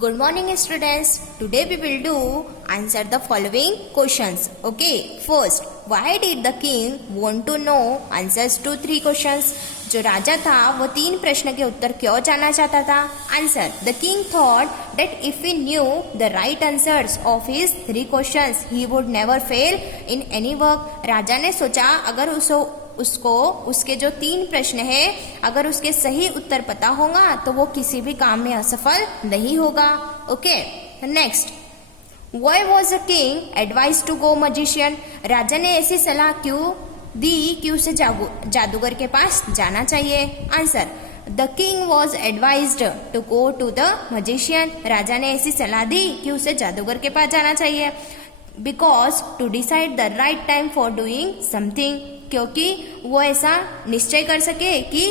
Good morning students. Today we will do answer the following questions. Okay. First, why did the king want to know answers to 3 questions? जो राजा था वो 3 प्रश्न के उत्तर क्यों जानना चाहता था? Answer. The king thought that if he knew the right answers of his 3 questions, he would never fail in any work. राजा ने सोचा अगर उसको उसके जो 3 प्रश्न है अगर उसके सही उत्तर पता होगा तो वो किसी भी काम में असफल नहीं होगा. Okay. Next, Why was the king advised to go magician? राजा ने ऐसी सलाह क्यों दी कि उसे जादूगर के पास जाना चाहिए? Answer. The king was advised to go to the magician. राजा ने ऐसी सलाह दी कि उसे जादूगर के पास जाना चाहिए because to decide the right time for doing something. क्योंकि वो ऐसा निश्चय कर सके कि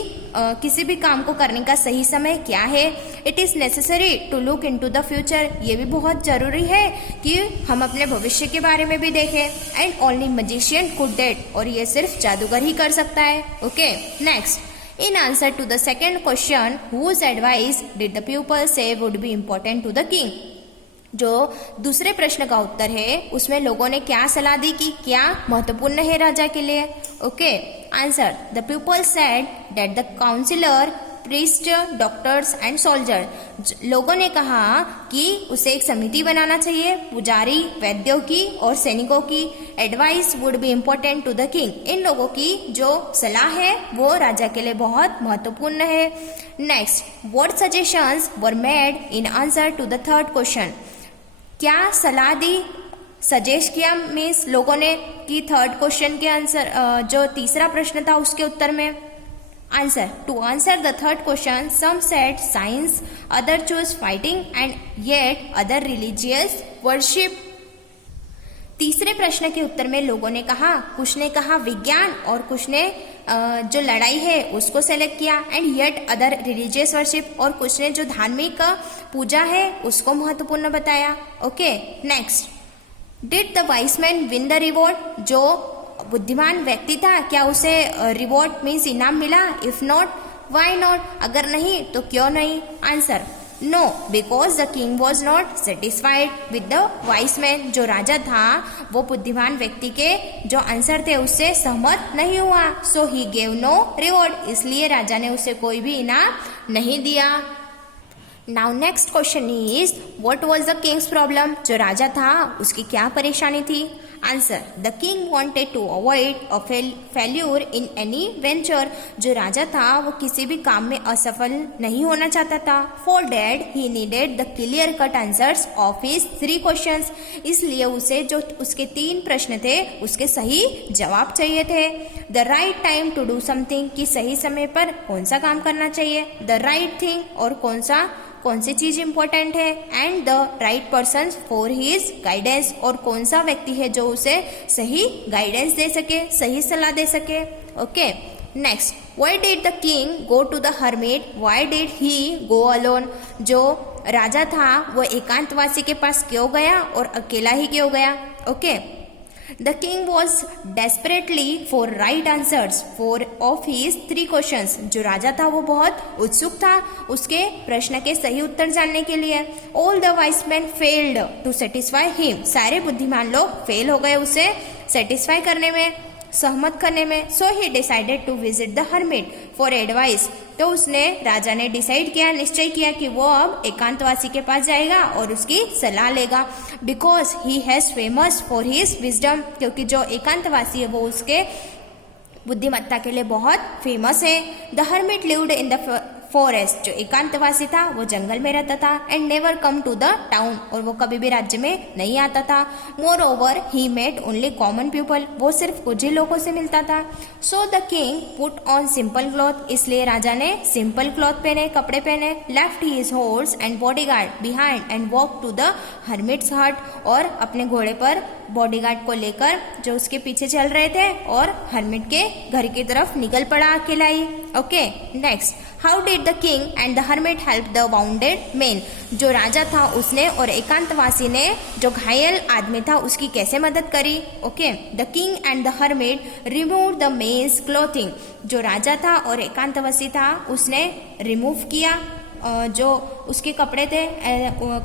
किसी भी काम को करने का सही समय क्या है. It is necessary to look into the future. ये भी बहुत जरूरी है कि हम अपने भविष्य के बारे में भी देखें. And only magician could that. और ये सिर्फ जादूगर ही कर सकता है. Okay. Next, in answer to the second question, whose advice did the people say would be important to the king? जो दूसरे प्रश्न का उत्तर है उसमें लोगों ने क्या सलाह दी कि क्या महत्वपूर्ण है राजा के लिए? Okay. Answer. The people said that the councillor, priest, doctors and soldier. लोगों ने कहा कि उसे एक समिति बनाना चाहिए पुजारी, वैद्यों की और सैनिकों की. Advice would be important to the king. इन लोगों की जो सलाह है वो राजा के लिए बहुत महत्वपूर्ण है. Next, what suggestions were made in answer to the third question? क्या सलाह दी, सजेस्ट किया मीन्स लोगों ने कि थर्ड क्वेश्चन के आंसर जो तीसरा प्रश्न था उसके उत्तर में? Answer. To answer the third question some said science, other choose fighting and yet other religious worship. तीसरे प्रश्न के उत्तर में लोगों ने कहा, कुछ ने कहा विज्ञान और कुछ ने जो लड़ाई है उसको सेलेक्ट किया. And yet other religious worship. और कुछ ने जो धार्मिक पूजा है उसको महत्वपूर्ण बताया. Okay. Next, did the wise man win the reward? जो बुद्धिमान व्यक्ति था क्या उसे रिवॉर्ड मीन्स इनाम मिला? If not why not? अगर नहीं तो क्यों नहीं? Answer. No, because the king was not satisfied with the wise man. जो राजा था वो बुद्धिमान व्यक्ति के जो आंसर थे उससे सहमत नहीं हुआ. So he gave no reward. इसलिए राजा ने उसे कोई भी इनाम नहीं दिया. Now next question is, what was the king's problem? जो राजा था उसकी क्या परेशानी थी? Answer. The king wanted to avoid a failure in any venture. जो राजा था वो किसी भी काम में असफल नहीं होना चाहता था. For that he needed the clear cut answers of his 3 questions. इसलिए उसे जो उसके 3 प्रश्न थे उसके सही जवाब चाहिए थे. The right time to do something, कि सही समय पर कौन सा काम करना चाहिए. द राइट थिंग, और कौन सी चीज इंपॉर्टेंट है. And the right person for his guidance, और कौन सा व्यक्ति है जो उसे सही गाइडेंस दे सके, सही सलाह दे सके. Okay. Next, why did the king go to the hermit? Why did he go alone? जो राजा था वो एकांतवासी के पास क्यों गया और अकेला ही क्यों गया? Okay. The king was desperately for right answers of his 3 questions. जो राजा था वो बहुत उत्सुक था उसके प्रश्न के सही उत्तर जानने के लिए. All the wise men failed to satisfy him. सारे बुद्धिमान लोग फेल हो गए उसे सेटिस्फाई करने में, सहमत करने में. So he decided to visit the hermit for advice. तो उसने राजा ने डिसाइड किया, निश्चय किया कि वो अब एकांतवासी के पास जाएगा और उसकी सलाह लेगा. Because he has famous for his wisdom. क्योंकि जो एकांतवासी है वो उसके बुद्धिमत्ता के लिए बहुत फेमस है. The hermit lived in the forest. जो एकांतवासी था वो जंगल में रहता था. And never come to the town, और वो कभी भी राज्य में नहीं आता था. Moreover he met only common people. वो सिर्फ कुछ ही लोगों से मिलता था. So the king put on simple cloth. इसलिए राजा ने सिंपल क्लॉथ पहने, कपड़े पहने. Left his horse and bodyguard behind and walk to the hermits हट. और अपने घोड़े पर बॉडीगार्ड को लेकर जो उसके पीछे चल रहे थे और हर्मिट के घर की तरफ निकल पड़ा अकेला ही. Okay. Next, how did the king and the hermit help the wounded man? जो राजा था उसने और एकांतवासी ने जो घायल आदमी था उसकी कैसे मदद करी? Okay. The king and the hermit remove the men's clothing. जो राजा था और एकांतवासी था उसने रिमूव किया जो उसके कपड़े थे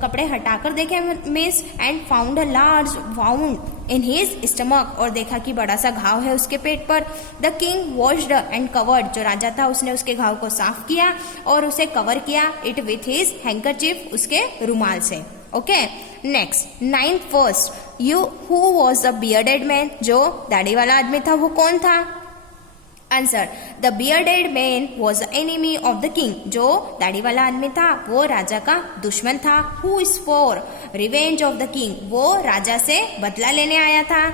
कपड़े हटाकर देखे miss and found a large wound in his stomach, और देखा कि बड़ा सा घाव है उसके पेट पर। The king washed and covered, जो राजा था उसने उसके घाव को साफ किया और उसे कवर किया इट विथ हिज हैंकरचीफ, उसके रुमाल से। Okay, next 9th first, you who was the bearded man, जो दाढ़ी वाला आदमी था वो कौन था? Answer, the bearded man was the enemy of the king, जो दाढ़ी वाला आदमी था वो राजा का दुश्मन था। Who is for revenge of the king, वो राजा से बदला लेने आया था।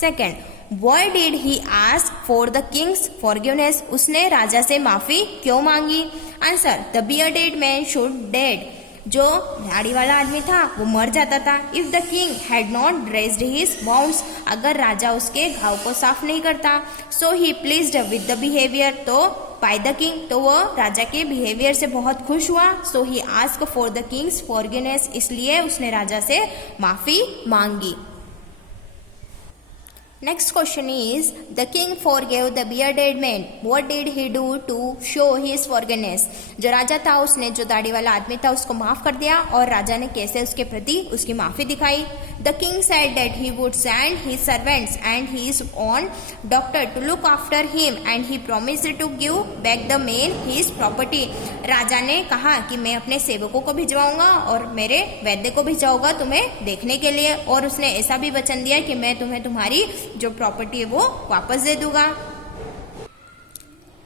Second, why did he ask for the king's forgiveness, उसने राजा से माफी क्यों मांगी? Answer, the bearded man should dead, जो दाढ़ी वाला आदमी था वो मर जाता था। If the king had not dressed his wounds, अगर राजा उसके घाव को साफ नहीं करता। सो ही प्लीज्ड विद द बिहेवियर, तो बाय द किंग, तो वो राजा के बिहेवियर से बहुत खुश हुआ। So he ask for the king's forgiveness, इसलिए उसने राजा से माफी मांगी। Next question is, the king forgave the bearded man. What did he do to show his forgiveness? जो राजा था उसने जो दाढ़ी वाला आदमी था उसको माफ कर दिया, और राजा ने कैसे उसके प्रति उसकी माफी दिखाई? The king said that he would send his servants and his own doctor to look after him and he promised to give back the man his property. राजा ने कहा कि मैं अपने सेवकों को भिजवाऊंगा और मेरे वैद्य को भिजवाऊंगा तुम्हें देखने के लिए, और उसने ऐसा भी वचन दिया कि मैं तुम्हें तुम्हारी जो प्रॉपर्टी है वो वापस दे दूंगा।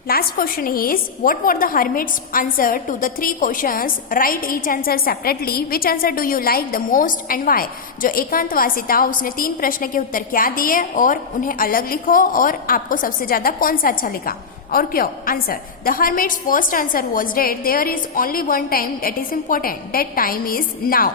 Last question is, what were the hermit's answer to the 3 questions? Write each answer separately. Which answer do you like the most and why? जो एकांतवासी था उसने 3 प्रश्न के उत्तर क्या दिए और उन्हें अलग लिखो, और आपको सबसे ज्यादा कौन सा अच्छा लिखा और क्यों? Answer, the hermit's first answer was that there is only one time that is important. That time is now.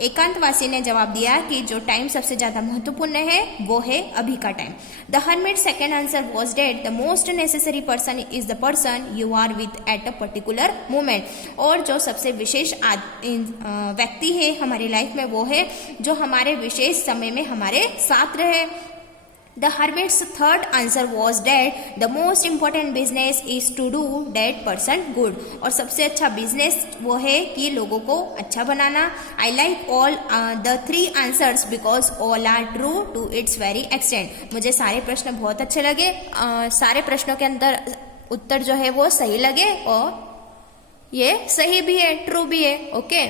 एकांतवासी ने जवाब दिया कि जो टाइम सबसे ज्यादा महत्वपूर्ण है वो है अभी का time. The hermit's second answer was that the most necessary person is the person you are with at a particular moment, और जो सबसे विशेष व्यक्ति है हमारी लाइफ में वो है जो हमारे विशेष समय में हमारे साथ रहे। The hermit's third answer was that the most important business is to do that person good, और सबसे अच्छा बिजनेस वो है कि लोगों को अच्छा बनाना। I like all the 3 answers because all are true to its very extent. मुझे सारे प्रश्न बहुत अच्छे लगे, सारे प्रश्नों के अंदर उत्तर जो है वो सही लगे और ये सही भी है, ट्रू भी है। ओके